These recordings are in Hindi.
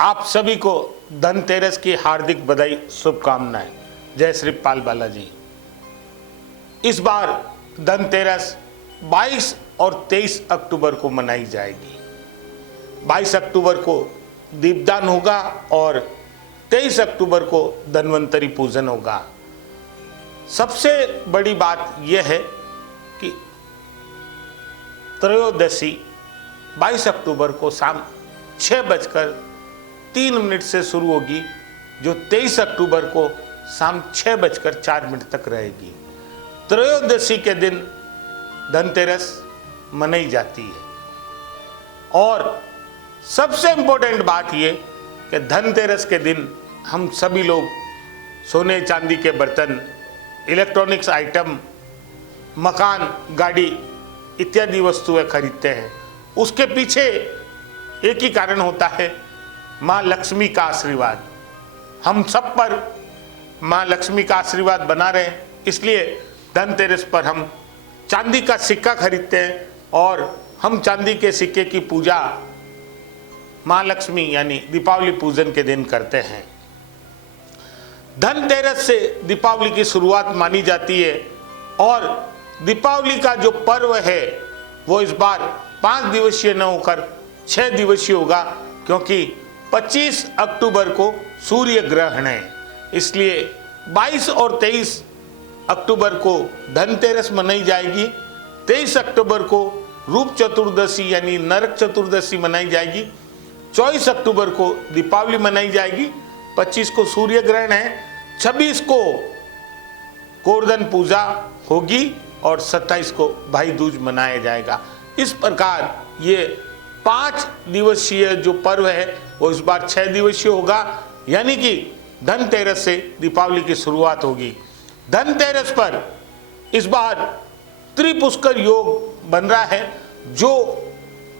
आप सभी को धनतेरस की हार्दिक बधाई, शुभकामनाएं। जय श्री पाल बालाजी। इस बार धनतेरस 22 और 23 अक्टूबर को मनाई जाएगी। 22 अक्टूबर को दीपदान होगा और 23 अक्टूबर को धन्वंतरी पूजन होगा। सबसे बड़ी बात यह है कि त्रयोदशी 22 अक्टूबर को शाम 6:03 से शुरू होगी, जो 23 अक्टूबर को शाम 6:04 तक रहेगी। त्रयोदशी के दिन धनतेरस मनाई जाती है। और सबसे इंपॉर्टेंट बात यह कि धनतेरस के दिन हम सभी लोग सोने चांदी के बर्तन, इलेक्ट्रॉनिक्स आइटम, मकान, गाड़ी इत्यादि वस्तुएं खरीदते हैं। उसके पीछे एक ही कारण होता है, माँ लक्ष्मी का आशीर्वाद। हम सब पर माँ लक्ष्मी का आशीर्वाद बना रहे, इसलिए धनतेरस पर हम चांदी का सिक्का खरीदते हैं और हम चांदी के सिक्के की पूजा माँ लक्ष्मी यानी दीपावली पूजन के दिन करते हैं। धनतेरस से दीपावली की शुरुआत मानी जाती है और दीपावली का जो पर्व है वो इस बार 5 दिवसीय न होकर 6 दिवसीय होगा, क्योंकि 25 अक्टूबर को सूर्य ग्रहण है। इसलिए 22 और 23 अक्टूबर को धनतेरस मनाई जाएगी। 23 अक्टूबर को रूप चतुर्दशी यानी नरक चतुर्दशी मनाई जाएगी। 24 अक्टूबर को दीपावली मनाई जाएगी। 25 को सूर्य ग्रहण है। 26 को गोवर्धन पूजा होगी और 27 को भाई दूज मनाया जाएगा। इस प्रकार ये 5 दिवसीय जो पर्व है वो इस बार 6 दिवसीय होगा, यानी कि धनतेरस से दीपावली की शुरुआत होगी। धनतेरस पर इस बार त्रिपुष्कर योग बन रहा है, जो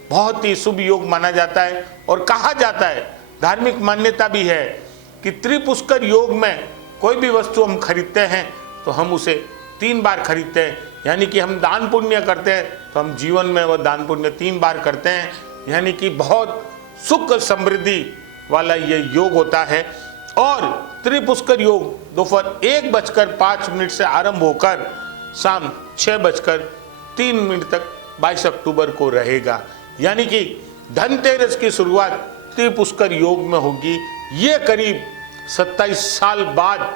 बहुत ही शुभ योग माना जाता है। और कहा जाता है, धार्मिक मान्यता भी है कि त्रिपुष्कर योग में कोई भी वस्तु हम खरीदते हैं तो हम उसे 3 बार खरीदते हैं, यानी कि हम दान पुण्य करते हैं तो हम जीवन में वह दान पुण्य 3 बार करते हैं, यानी कि बहुत सुख समृद्धि वाला ये योग होता है। और त्रिपुष्कर योग दोपहर 1:05 से आरंभ होकर शाम 6:03 तक 22 अक्टूबर को रहेगा, यानी कि धनतेरस की शुरुआत त्रिपुष्कर योग में होगी। ये करीब 27 साल बाद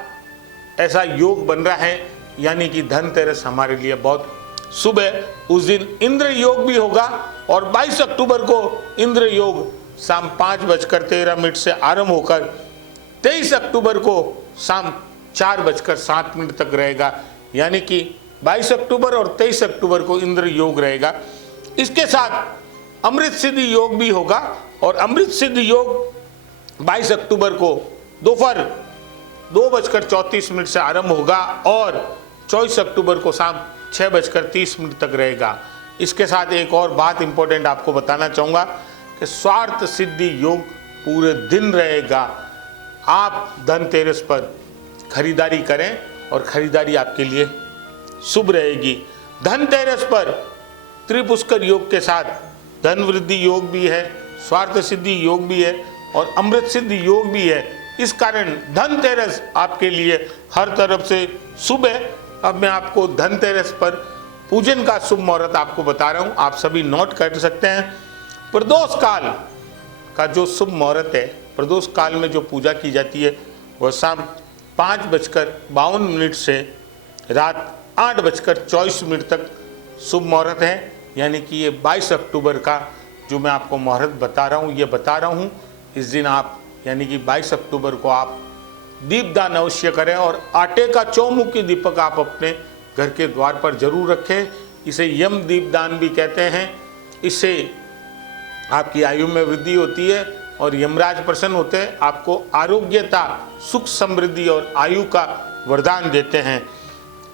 ऐसा योग बन रहा है, यानी कि धनतेरस हमारे लिए बहुत शुभ है। उस दिन इंद्र योग भी होगा और 22 अक्टूबर को इंद्र योग शाम 5:13 से आरंभ होकर 23 अक्टूबर को शाम 4:07 तक रहेगा, यानी कि 22 अक्टूबर और 23 अक्टूबर को इंद्र योग रहेगा। इसके साथ अमृत सिद्धि योग भी होगा और अमृत सिद्धि योग 22 अक्टूबर को दोपहर 2:34 से आरंभ होगा और 24 अक्टूबर को शाम 6:30 तक रहेगा। इसके साथ एक और बात इंपॉर्टेंट आपको बताना चाहूँगा कि स्वार्थ सिद्धि योग पूरे दिन रहेगा। आप धनतेरस पर खरीदारी करें और खरीदारी आपके लिए शुभ रहेगी। धनतेरस पर त्रिपुष्कर योग के साथ धन वृद्धि योग भी है, स्वार्थ सिद्धि योग भी है और अमृत सिद्धि योग भी है। इस कारण धनतेरस आपके लिए हर तरफ से शुभ है। अब मैं आपको धनतेरस पर पूजन का शुभ मुहूर्त आपको बता रहा हूँ, आप सभी नोट कर सकते हैं। प्रदोष काल का जो शुभ मुहूर्त है, प्रदोष काल में जो पूजा की जाती है वह शाम 5:52 से रात 8:24 तक शुभ मुहूर्त है, यानी कि ये 22 अक्टूबर का जो मैं आपको मुहूर्त बता रहा हूँ, ये बता रहा हूँ। इस दिन आप यानी कि 22 अक्टूबर को आप दीपदान अवश्य करें और आटे का चौमुखी दीपक आप अपने घर के द्वार पर जरूर रखें। इसे यम दीपदान भी कहते हैं। इससे आपकी आयु में वृद्धि होती है और यमराज प्रसन्न होते हैं, आपको आरोग्यता, सुख समृद्धि और आयु का वरदान देते हैं।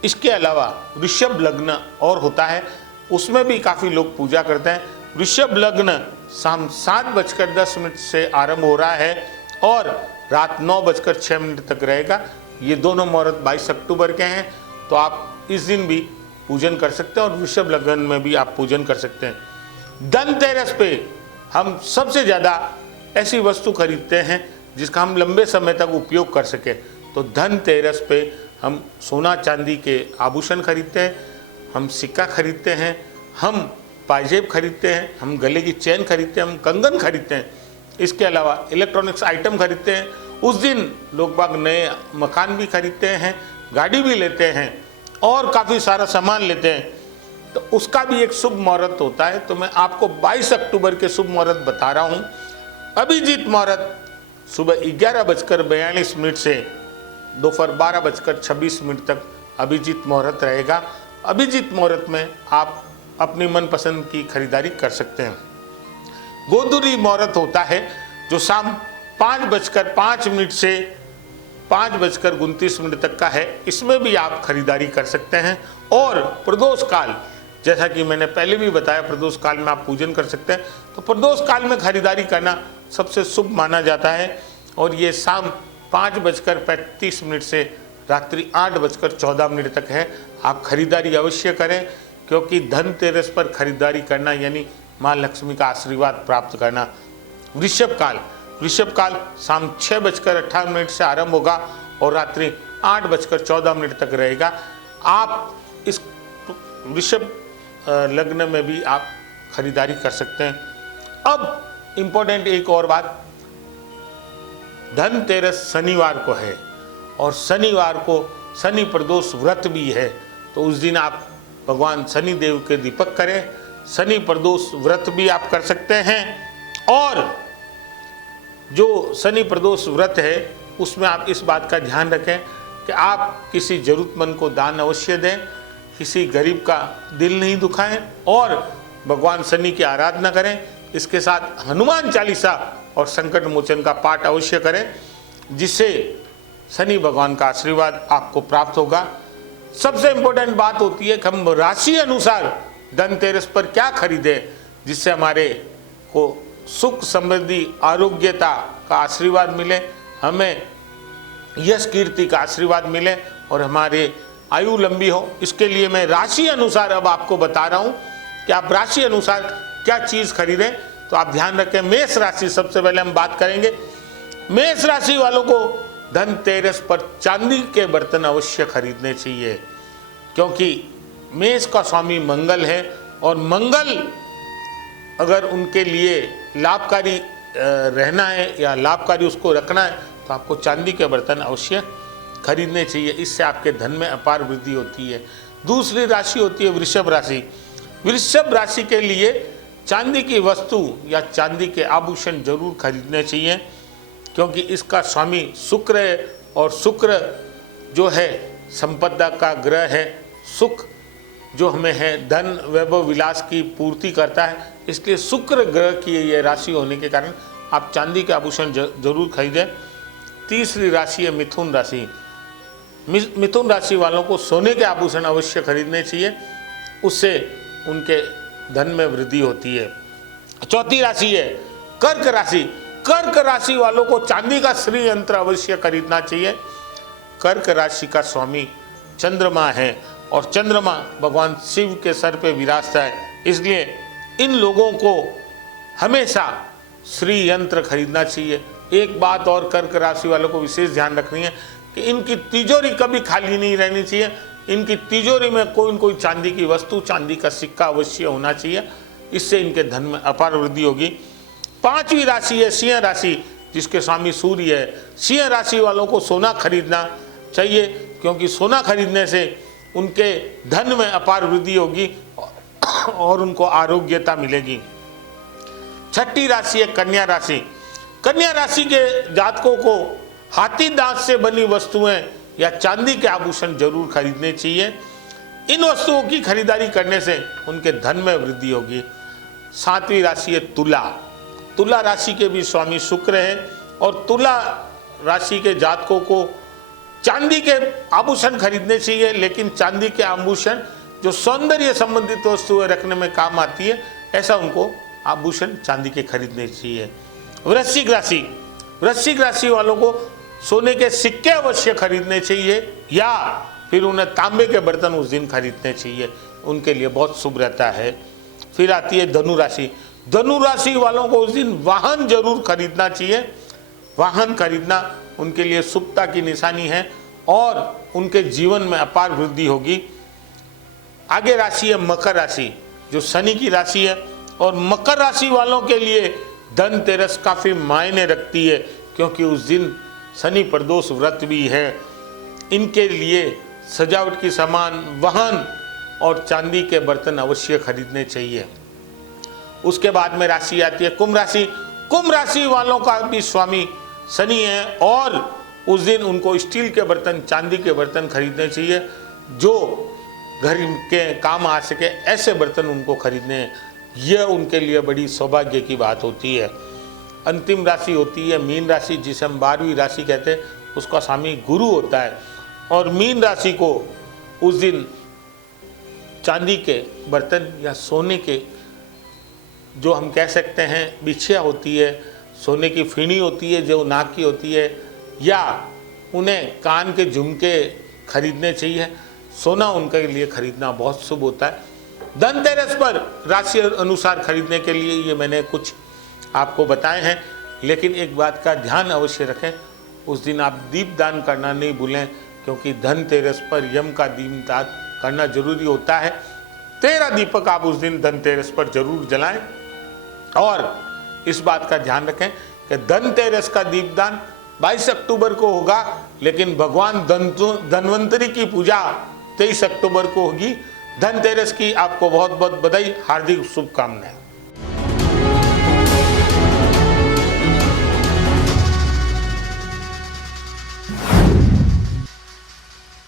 इसके अलावा वृषभ लग्न और होता है, उसमें भी काफ़ी लोग पूजा करते हैं। वृषभ लग्न शाम 7:10 से आरंभ हो रहा है और रात 9:06 तक रहेगा। ये दोनों मुहूर्त 22 अक्टूबर के हैं, तो आप इस दिन भी पूजन कर सकते हैं और वृषभ लग्न में भी आप पूजन कर सकते हैं। धनतेरस पे हम सबसे ज़्यादा ऐसी वस्तु खरीदते हैं जिसका हम लंबे समय तक उपयोग कर सकें। तो धनतेरस पे हम सोना चांदी के आभूषण खरीदते हैं, हम सिक्का खरीदते हैं, हम पाजेब खरीदते हैं, हम गले की चेन खरीदते हैं, हम कंगन खरीदते हैं। इसके अलावा इलेक्ट्रॉनिक्स आइटम खरीदते हैं। उस दिन लोग बाग नए मकान भी खरीदते हैं, गाड़ी भी लेते हैं और काफ़ी सारा सामान लेते हैं। तो उसका भी एक शुभ मुहूर्त होता है। तो मैं आपको 22 अक्टूबर के शुभ मुहूर्त बता रहा हूँ। अभिजीत मुहूर्त सुबह 11:42 से दोपहर 12:26 तक अभिजीत मुहूर्त रहेगा। अभिजीत मुहूर्त में आप अपनी मनपसंद की खरीदारी कर सकते हैं। गोधूली मुहूर्त होता है जो शाम 5:05 से 5:29 तक का है। इसमें भी आप खरीदारी कर सकते हैं। और प्रदोष काल, जैसा कि मैंने पहले भी बताया, प्रदोष काल में आप पूजन कर सकते हैं। तो प्रदोष काल में खरीदारी करना सबसे शुभ माना जाता है और ये शाम 5:35 से रात्रि 8:14 तक है। आप खरीदारी अवश्य करें, क्योंकि धनतेरस पर खरीदारी करना यानी माँ लक्ष्मी का आशीर्वाद प्राप्त करना। वृषभ काल शाम 6:58 से आरंभ होगा और रात्रि 8:14 तक रहेगा। आप इस वृषभ लग्न में भी आप खरीदारी कर सकते हैं। अब इम्पोर्टेंट एक और बात, धनतेरस शनिवार को है और शनिवार को शनि प्रदोष व्रत भी है। तो उस दिन आप भगवान शनि देव के दीपक करें। शनि प्रदोष व्रत भी आप कर सकते हैं। और जो शनि प्रदोष व्रत है उसमें आप इस बात का ध्यान रखें कि आप किसी जरूरतमंद को दान अवश्य दें, किसी गरीब का दिल नहीं दुखाएं और भगवान शनि की आराधना करें। इसके साथ हनुमान चालीसा और संकट मोचन का पाठ अवश्य करें, जिससे शनि भगवान का आशीर्वाद आपको प्राप्त होगा। सबसे इम्पोर्टेंट बात होती है कि हम राशि अनुसार धनतेरस पर क्या खरीदें जिससे हमारे को सुख समृद्धि आरोग्यता का आशीर्वाद मिले, हमें यश कीर्ति का आशीर्वाद मिले और हमारे आयु लंबी हो। इसके लिए मैं राशि अनुसार अब आपको बता रहा हूँ कि आप राशि अनुसार क्या चीज़ खरीदें। तो आप ध्यान रखें, मेष राशि सबसे पहले हम बात करेंगे। मेष राशि वालों को धनतेरस पर चांदी के बर्तन अवश्य खरीदने चाहिए, क्योंकि मेष का स्वामी मंगल है और मंगल अगर उनके लिए लाभकारी रहना है या लाभकारी उसको रखना है तो आपको चांदी के बर्तन अवश्य खरीदने चाहिए। इससे आपके धन में अपार वृद्धि होती है। दूसरी राशि होती है वृषभ राशि। वृषभ राशि के लिए चांदी की वस्तु या चांदी के आभूषण जरूर खरीदने चाहिए, क्योंकि इसका स्वामी शुक्र है और शुक्र जो है संपदा का ग्रह है। सुख जो हमें है धन वैभव विलास की पूर्ति करता है, इसलिए शुक्र ग्रह की ये राशि होने के कारण आप चांदी के आभूषण जरूर खरीदें। तीसरी राशि है मिथुन राशि। मिथुन राशि वालों को सोने के आभूषण अवश्य खरीदने चाहिए, उससे उनके धन में वृद्धि होती है। चौथी राशि है कर्क राशि। कर्क राशि वालों को चांदी का श्री यंत्र अवश्य खरीदना चाहिए। कर्क राशि का स्वामी चंद्रमा है और चंद्रमा भगवान शिव के सर पे विराजता है, इसलिए इन लोगों को हमेशा श्री यंत्र खरीदना चाहिए। एक बात और कर्क राशि वालों को विशेष ध्यान रखनी है कि इनकी तिजोरी कभी खाली नहीं रहनी चाहिए। इनकी तिजोरी में कोई न कोई चांदी की वस्तु, चांदी का सिक्का अवश्य होना चाहिए, इससे इनके धन में अपार वृद्धि होगी। पांचवी राशि है सिंह राशि, जिसके स्वामी सूर्य है। सिंह राशि वालों को सोना खरीदना चाहिए, क्योंकि सोना खरीदने से उनके धन में अपार वृद्धि होगी और उनको आरोग्यता मिलेगी। छठी राशि है कन्या राशि। कन्या राशि के जातकों को हाथी दांत से बनी वस्तुएं या चांदी के आभूषण जरूर खरीदने चाहिए। इन वस्तुओं की खरीदारी करने से उनके धन में वृद्धि होगी। सातवीं राशि है तुला। तुला राशि के भी स्वामी शुक्र है और तुला राशि के जातकों को चांदी के आभूषण खरीदने चाहिए, लेकिन चांदी के आभूषण जो सौंदर्य संबंधित वस्तुएं रखने में काम आती है, ऐसा उनको आभूषण चांदी के खरीदने चाहिए। वृश्चिक राशि। वृश्चिक राशि वालों को सोने के सिक्के अवश्य खरीदने चाहिए या फिर उन्हें तांबे के बर्तन उस दिन खरीदने चाहिए, उनके लिए बहुत शुभ रहता है। फिर आती है धनु राशि। धनु राशि वालों को उस दिन वाहन जरूर खरीदना चाहिए। वाहन खरीदना उनके लिए शुभता की निशानी है और उनके जीवन में अपार वृद्धि होगी। आगे राशि है मकर राशि, जो शनि की राशि है, और मकर राशि वालों के लिए धनतेरस काफी मायने रखती है, क्योंकि उस दिन शनि प्रदोष व्रत भी है। इनके लिए सजावट की सामान, वाहन और चांदी के बर्तन अवश्य खरीदने चाहिए। उसके बाद में राशि आती है कुंभ राशि। कुंभ राशि वालों का भी स्वामी शनि है और उस दिन उनको स्टील के बर्तन, चांदी के बर्तन खरीदने चाहिए, जो घर के काम आ सके, ऐसे बर्तन उनको खरीदने हैं। यह उनके लिए बड़ी सौभाग्य की बात होती है। अंतिम राशि होती है मीन राशि, जिसे हम 12वीं राशि कहते हैं। उसका स्वामी गुरु होता है और मीन राशि को उस दिन चांदी के बर्तन या सोने के, जो हम कह सकते हैं बिछिया होती है, सोने की फीणी होती है जो नाक की होती है, या उन्हें कान के झुमके खरीदने चाहिए। सोना उनके लिए खरीदना बहुत शुभ होता है। धनतेरस पर राशि अनुसार खरीदने के लिए ये मैंने कुछ आपको बताए हैं, लेकिन एक बात का ध्यान अवश्य रखें, उस दिन आप दीप दान करना नहीं भूलें, क्योंकि धनतेरस पर यम का दीप दान करना जरूरी होता है। 13 दीपक आप उस दिन धनतेरस पर जरूर जलाएं और इस बात का ध्यान रखें कि धनतेरस का दीपदान 22 अक्टूबर को होगा, लेकिन भगवान धन्वंतरी की पूजा 23 अक्टूबर को होगी। धनतेरस की आपको बहुत बहुत बधाई, हार्दिक शुभकामनाएं।